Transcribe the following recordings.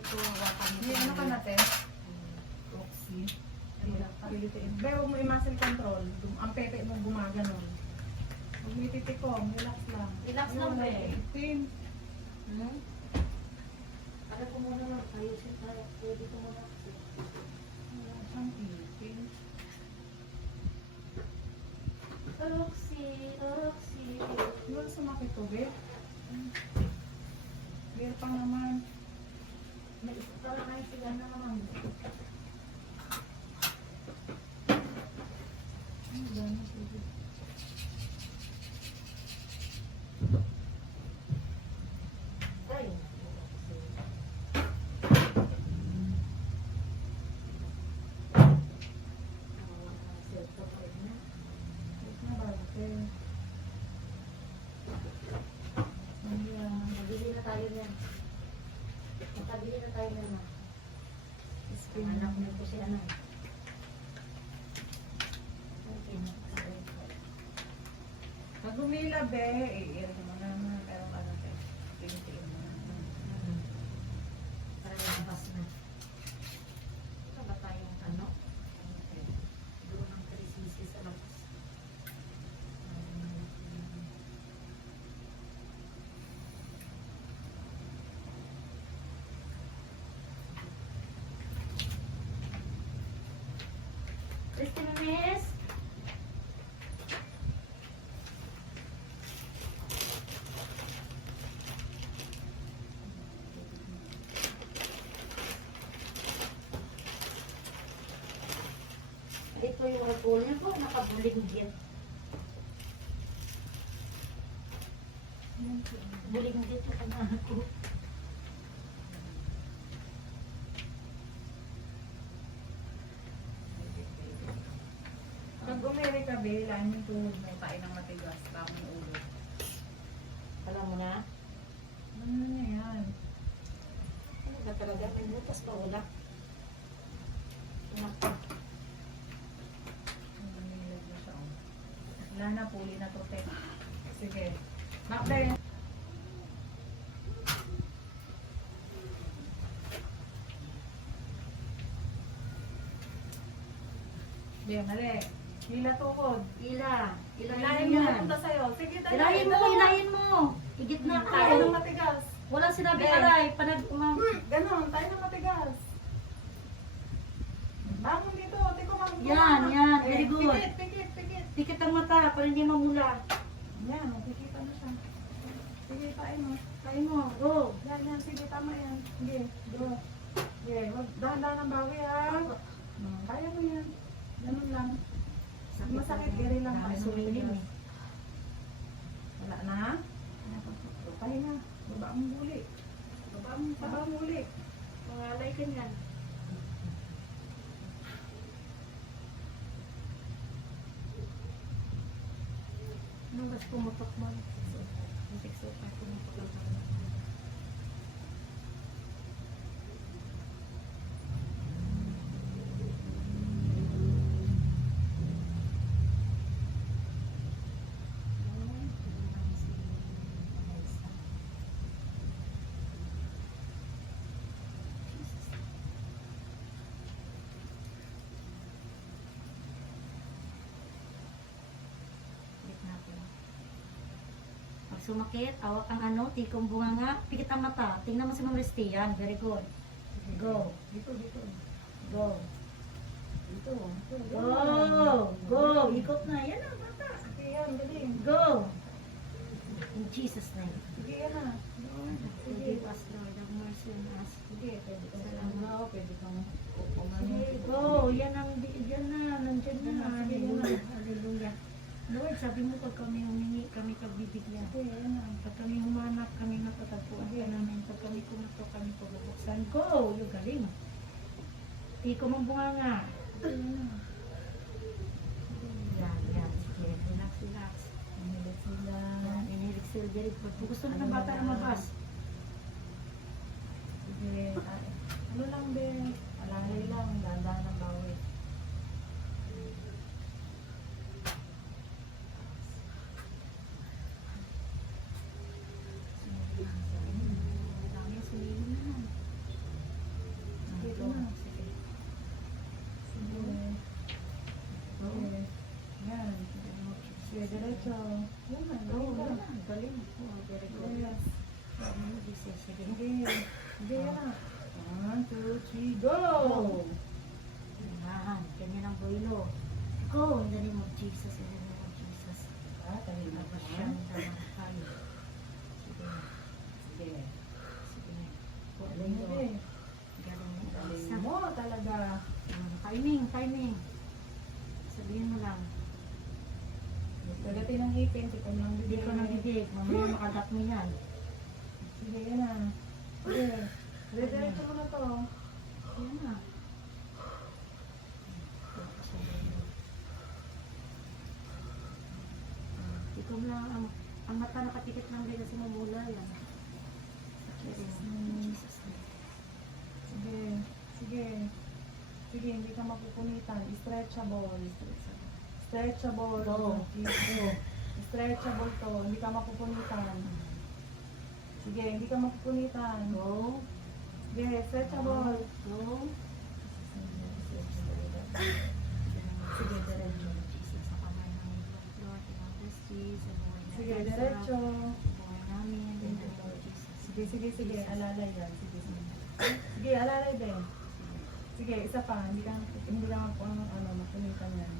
ito, wakan Hindi, ano ka natin? Roxy. Pilitiin. Pero may muscle control. Ang pepe mo gumaganon. Huwag mo ititikom. Relax lang. Relax lang, be. 18. Hmm? Para ko muna lang, ayusin tayo. Pwede ko muna. Siyang 18. Roxy, Roxy. Ano sumakit to, be? Beer pa naman. May isa pa lang ay sila na naman. Ano ba? Sige. Ay, Wait na ba? Okay. Mabili na tayo yan. Magpabili na tayo yan. Spin. Anak na po si anak. Okay. Pag humila, be, i-air mo na. Pero ano, be, pilitiin mo na. Para lumabas na. Ito ba tayong ano? Doon ang 3cc sa labas. Christine Miss? Ito yung regular ko, nakabuling din. Buling dito kung ano ko. Pag umere ka, be, lahan yung tuhod mo, tayo ng matigas, tamang ulo. Alam mo na? Ano na yan? Ano ba talaga? May butas pa wala. Anak. Namilag na siya, oh. Wala na, puli na to, te. Sige. Makbe. Be, mali. Hila tukod. Ila. Ilahin mo na punta sa'yo. Sige, tayo. Ilahin mo, ilahin mo. Higit na Tayo ng ka. matigas. Wala sinabi Be. aray. Panag, Ganon, tayo ng matigas. Bangon dito, tiko mang. Yan, very good. Pikit. Pikit ang mata para hindi mamula. Yan, makikita na siya. Sige, tayo mo. Kain mo, go. Yan, sige, tama yan. Sige, go. Sige, dahan-dahan ang bawi, ha. Kaya mo yan. Ganun lang. Masakit, gari lang. Dami Tayo ng sumilin matigas. eh. Wala na? Pahinga. Baba ang huli. Baba ang huli. Pangalay ka niyan. Anong gas pumutok mo? Antik sopa pumutok lang. Pag sumakit, awak ang ano, tikong bunganga, pikit ang mata. Tingnan mo si Ma'am Ristian. Very good. Go. Dito. Go. Dito. Go. Go. Ikot na. Yan ang mata. Sige, yan. Galing. Go. In Jesus' name. Sige, yan na. Forgive us, Lord. Have mercy on us. Sige, pwede kang Salamat. pwede kang Sige, go. Yan ang, yan na. Nandyan na. Hallelujah. Hallelujah. Lord, sabi mo pag kami humingi, kami pagbibigyan. Sige, yan na. Pag kami humanap, kami natatagpuan ka namin. Pag kami kumato, kami pabubuksan. Go! Yung galing. Tiko mong bunganga. Yan. Sige, relax. Inilit sila. Yan, inilig sila. Pag gusto na ng bata na mabas. Sige. Ano lang, be? Alalay lang. Dahan-dahan ang bawi. Dami ang sinilin naman. Diretso. Yan na, Oo, galing ka. yan. Galing. Oo, very good. Yes. Sige, sige. Sige. Sige na. 1, 2, 3, go! Yan. Ganyan ang builo. Go in the name of Jesus. In the name of Jesus. Ah, kanina pa siya. Labasyan sa mga kayo. Sige. Sige. Sige. Galing mo eh. Galing mo. Galing Isa. mo talaga. Timing, timing. Sabihin mo lang. Kagatin ng ipin, tikon lang Hindi ko nabibig. Mamaya makagat mo yan. Sige, yan na. Sige. Diretso mo na to. Yan na. Ikaw na ang mata nakatikit lang din kasi mamula yan. Sige. Sige. Sige, hindi ka mapupunitan. Stretchable. Stretchable. Go. Go. Stretchable to. Hindi ka mapupunitan. Sige, hindi ka mapupunitan. Go. Sige, stretchable. Go. Sige, diretso. Jesus, sa kamay ng Lord, in our prestige, sa buhay na Sige, nasa diretso. buhay namin, in the name of Jesus. Sige, sige, sige. Alalay yan. Sige, sige. Sige, alalay din. Sige, isa pa. Hindi ka mapunitan yan.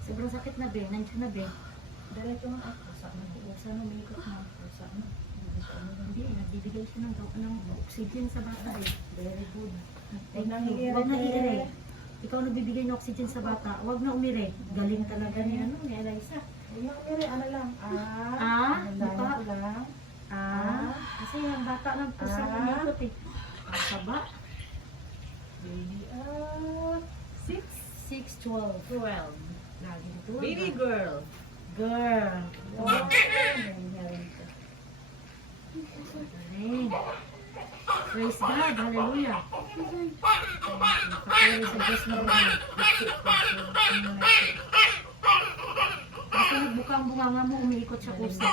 Sobrang sakit na be, nandiyan na be. Diretso nga ako. Saan umikot na? Hindi, nagbibigay siya ng oxygen sa bata eh. Very good. Thank you. Huwag na iire. Ikaw nagbibigay ng oxygen sa bata. Huwag na umire. Galing talaga ni Eliza. Huwag na umiri. Ano lang? Buka. Ko lang. Kasi ang bata ng pusa umikot eh. Ang saba. Baby, 6. 6, 12. 12. Lagi ito. Baby girl. Girl. Wow. Galing. Praise God. Hallelujah. Papuri sa Diyos na rin. Kasi nagbukang bunganga mo, umiikot sa pusa.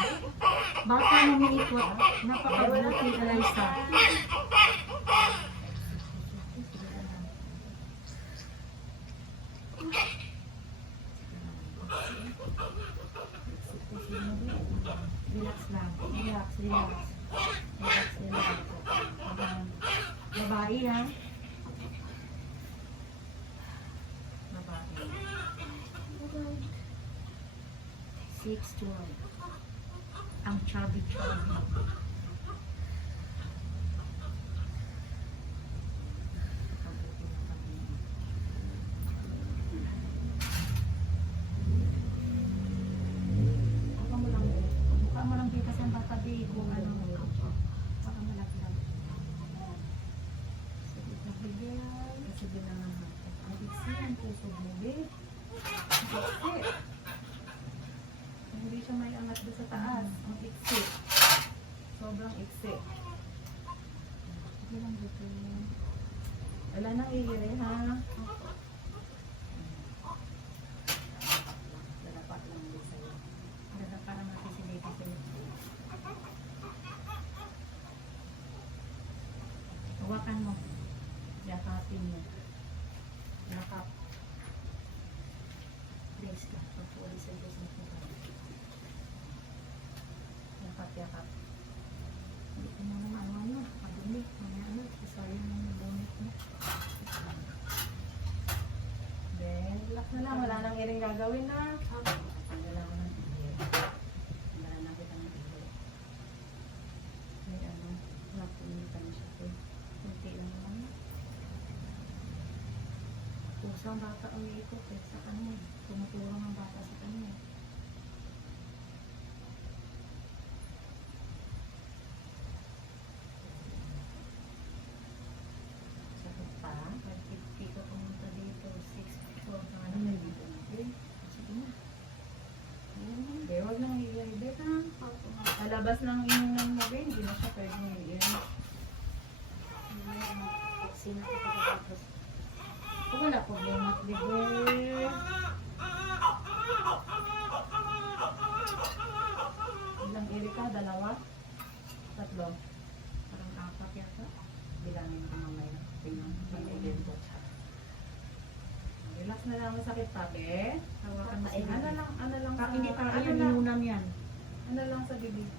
Bata na umiikot. Napakabuti, Eliza. Relax lang. Relax, relax. Relax, relax. Babae ha? Babae. 6'12". Ang chubby-chubby. Mukha mo lang dito sa bata di kung ano. Baka malaglag. Sige, pabigyan. Sige na nga. Ang iksi ang puso mo, babe. Ang iksi. Hindi siya may angat doon sa taas. Ang iksi. Sobrang iksi. Sige lang dito. Wala nang iiri, ha? Dadapat lang din sa'yo. Dadapat lang natin si Lady Philip. Hawakan mo. Yakapin mo. Yakap. Praise God. Papuri sa Diyos na kita. Yakap, yakap. Hindi ko mo naman ano. Madumi. Mamaya ano. Sasayang mo yung bonnet mo. Then, relax na lang. Wala nang iring gagawin na. Wala ko ng tigil. Wala na kita ng tigil. May ano, napunitan siya. Kunti lang naman. Pusa ang bata umiikot eh. Sa kanya. Tumutulong ang bata sa kanya. Sakit pa. 550 ka pumunta dito. 6, 12 na Ano lang. may dito natin? Sige na. Ayan na. Hindi, huwag nang i-ibig ha. Alabas ng inyong mo, babe. Hindi na siya pwedeng i-ibig. Sino ko pagkatapos? Wala problema, bebe. Ilang iri ka? 2? 3? Parang 4 yata. Bilangin ko mamaya. Tingnan. Pag-ibig ko siya. Relax na lang, masakit pa, be. Hawakan mo Ano sila. lang, ano lang Hindi pa, ano ayan, lang, inunan yan. ano lang sa bibig.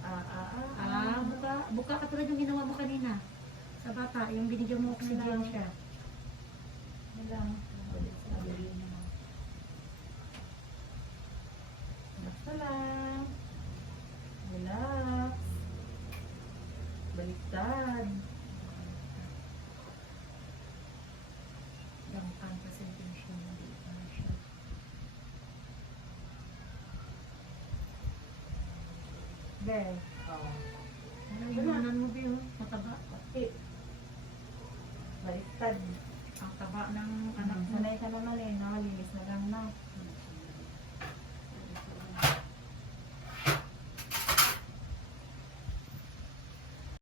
Buka ka tulad yung ginawa mo kanina. Sa bata, yung binigyan mo oxygen siya. Ano lang. Relax na lang. Relax. Baliktad. Gamutan kasi yung siya, hindi pa siya. Be. Oh. Ano, inunan